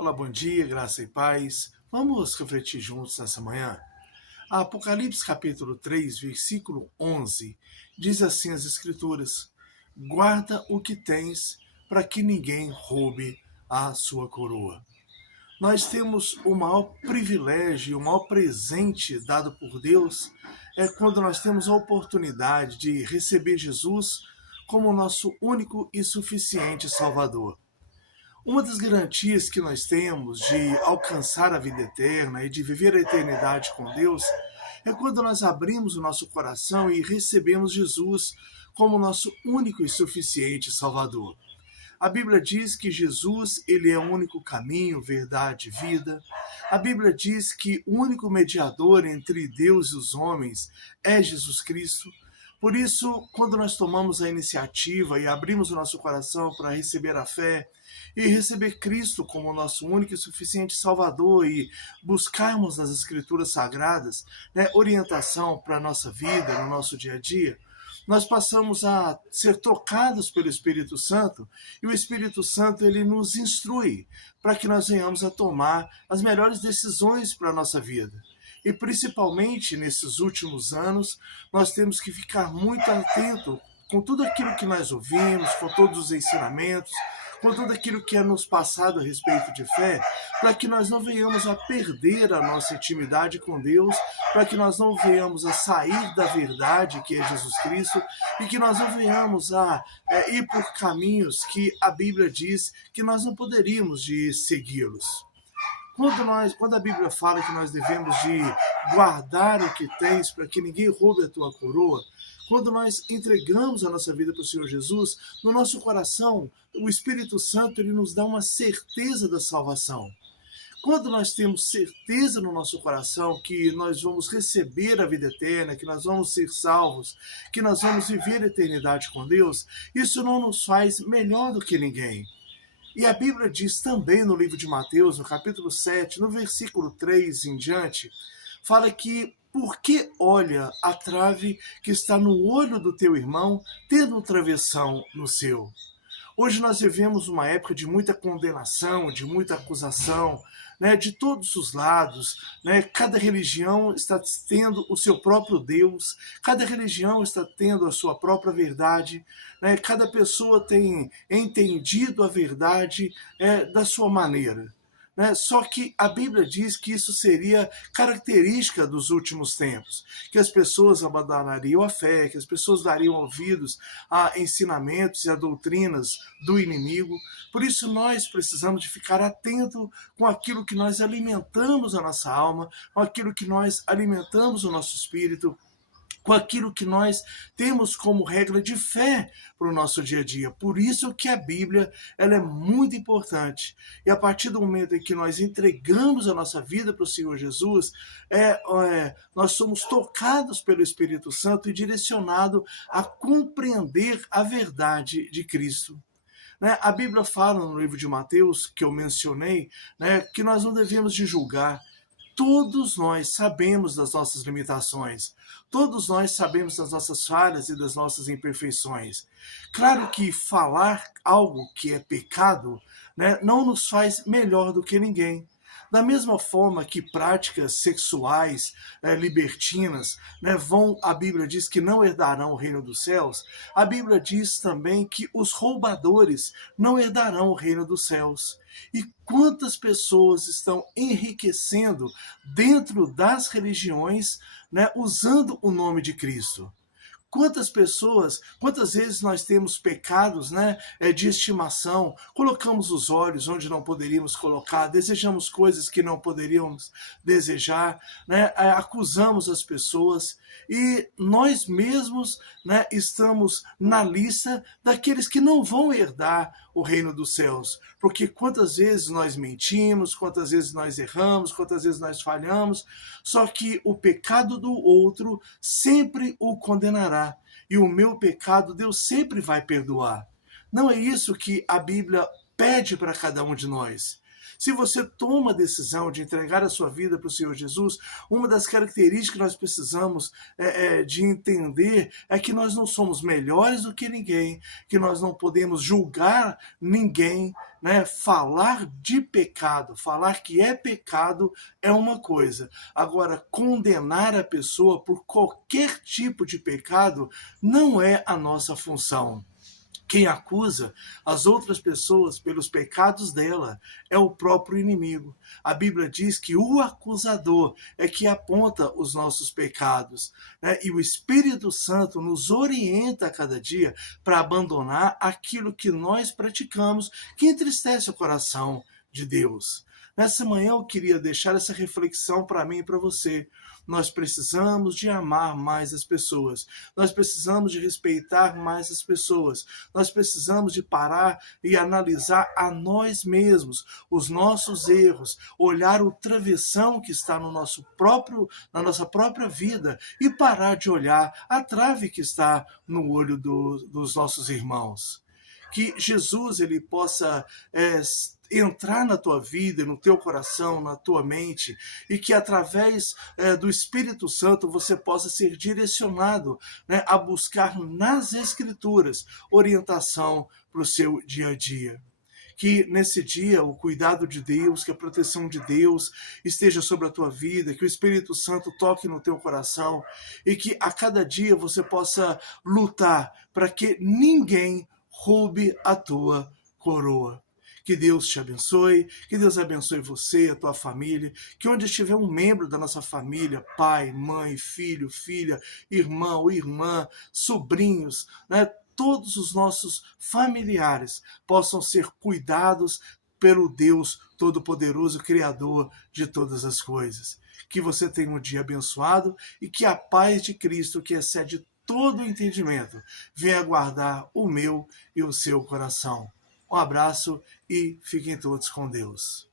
Olá, bom dia, graça e paz. Vamos refletir juntos nessa manhã? Apocalipse capítulo 3, versículo 11, diz assim as escrituras: guarda o que tens, para que ninguém roube a sua coroa. Nós temos o maior privilégio, o maior presente dado por Deus, é quando nós temos a oportunidade de receber Jesus como nosso único e suficiente Salvador. Uma das garantias que nós temos de alcançar a vida eterna e de viver a eternidade com Deus é quando nós abrimos o nosso coração e recebemos Jesus como nosso único e suficiente Salvador. A Bíblia diz que Jesus, ele é o único caminho, verdade e vida. A Bíblia diz que o único mediador entre Deus e os homens é Jesus Cristo. Por isso, quando nós tomamos a iniciativa e abrimos o nosso coração para receber a fé e receber Cristo como nosso único e suficiente Salvador e buscarmos nas Escrituras Sagradas, orientação para a nossa vida, no nosso dia a dia, nós passamos a ser tocados pelo Espírito Santo e o Espírito Santo ele nos instrui para que nós venhamos a tomar as melhores decisões para a nossa vida. E principalmente nesses últimos anos, nós temos que ficar muito atento com tudo aquilo que nós ouvimos, com todos os ensinamentos, com tudo aquilo que é nos passado a respeito de fé, para que nós não venhamos a perder a nossa intimidade com Deus, para que nós não venhamos a sair da verdade que é Jesus Cristo e que nós não venhamos a ir por caminhos que a Bíblia diz que nós não poderíamos de segui-los. Quando a Bíblia fala que nós devemos de guardar o que tens para que ninguém roube a tua coroa, quando nós entregamos a nossa vida para o Senhor Jesus, no nosso coração, o Espírito Santo ele nos dá uma certeza da salvação. Quando nós temos certeza no nosso coração que nós vamos receber a vida eterna, que nós vamos ser salvos, que nós vamos viver a eternidade com Deus, isso não nos faz melhor do que ninguém. E a Bíblia diz também no livro de Mateus, no capítulo 7, no versículo 3 em diante, fala que por que olha a trave que está no olho do teu irmão, tendo um travessão no seu? Hoje nós vivemos uma época de muita condenação, de muita acusação, de todos os lados. Cada religião está tendo o seu próprio Deus, cada religião está tendo a sua própria verdade, cada pessoa tem entendido a verdade da sua maneira. Só que a Bíblia diz que isso seria característica dos últimos tempos, que as pessoas abandonariam a fé, que as pessoas dariam ouvidos a ensinamentos e a doutrinas do inimigo. Por isso nós precisamos de ficar atento com aquilo que nós alimentamos a nossa alma, com aquilo que nós alimentamos o nosso espírito, com aquilo que nós temos como regra de fé para o nosso dia a dia. Por isso que a Bíblia ela é muito importante. E a partir do momento em que nós entregamos a nossa vida para o Senhor Jesus, nós somos tocados pelo Espírito Santo e direcionados a compreender a verdade de Cristo. A Bíblia fala no livro de Mateus, que eu mencionei, que nós não devemos de julgar. Todos nós sabemos das nossas limitações, todos nós sabemos das nossas falhas e das nossas imperfeições. Claro que falar algo que é pecado, não nos faz melhor do que ninguém. Da mesma forma que práticas sexuais libertinas a Bíblia diz que não herdarão o reino dos céus, a Bíblia diz também que os roubadores não herdarão o reino dos céus. E quantas pessoas estão enriquecendo dentro das religiões, usando o nome de Cristo? Quantas vezes nós temos pecados de estimação, colocamos os olhos onde não poderíamos colocar, desejamos coisas que não poderíamos desejar, acusamos as pessoas e nós mesmos estamos na lista daqueles que não vão herdar o reino dos céus. Porque quantas vezes nós mentimos, quantas vezes nós erramos, quantas vezes nós falhamos, só que o pecado do outro sempre o condenará. E o meu pecado Deus sempre vai perdoar. Não é isso que a Bíblia pede para cada um de nós. Se você toma a decisão de entregar a sua vida para o Senhor Jesus, uma das características que nós precisamos de entender é que nós não somos melhores do que ninguém, que nós não podemos julgar ninguém, né? Falar de pecado, falar que é pecado é uma coisa. Agora, condenar a pessoa por qualquer tipo de pecado não é a nossa função. Quem acusa as outras pessoas pelos pecados dela é o próprio inimigo. A Bíblia diz que o acusador é que aponta os nossos pecados, né? E o Espírito Santo nos orienta a cada dia para abandonar aquilo que nós praticamos, que entristece o coração de Deus. Nessa manhã eu queria deixar essa reflexão para mim e para você. Nós precisamos de amar mais as pessoas. Nós precisamos de respeitar mais as pessoas. Nós precisamos de parar e analisar a nós mesmos, os nossos erros, olhar o travessão que está no na nossa própria vida e parar de olhar a trave que está no olho dos nossos irmãos. Que Jesus ele possa entrar na tua vida, no teu coração, na tua mente, e que através do Espírito Santo você possa ser direcionado, né, a buscar nas Escrituras orientação para o seu dia a dia. Que nesse dia o cuidado de Deus, que a proteção de Deus esteja sobre a tua vida, que o Espírito Santo toque no teu coração e que a cada dia você possa lutar para que ninguém roube a tua coroa. Que Deus te abençoe, que Deus abençoe você, a tua família, que onde estiver um membro da nossa família, pai, mãe, filho, filha, irmão, irmã, sobrinhos, né, todos os nossos familiares possam ser cuidados pelo Deus Todo-Poderoso, Criador de todas as coisas. Que você tenha um dia abençoado e que a paz de Cristo, que excede todo o entendimento, venha guardar o meu e o seu coração. Um abraço e fiquem todos com Deus.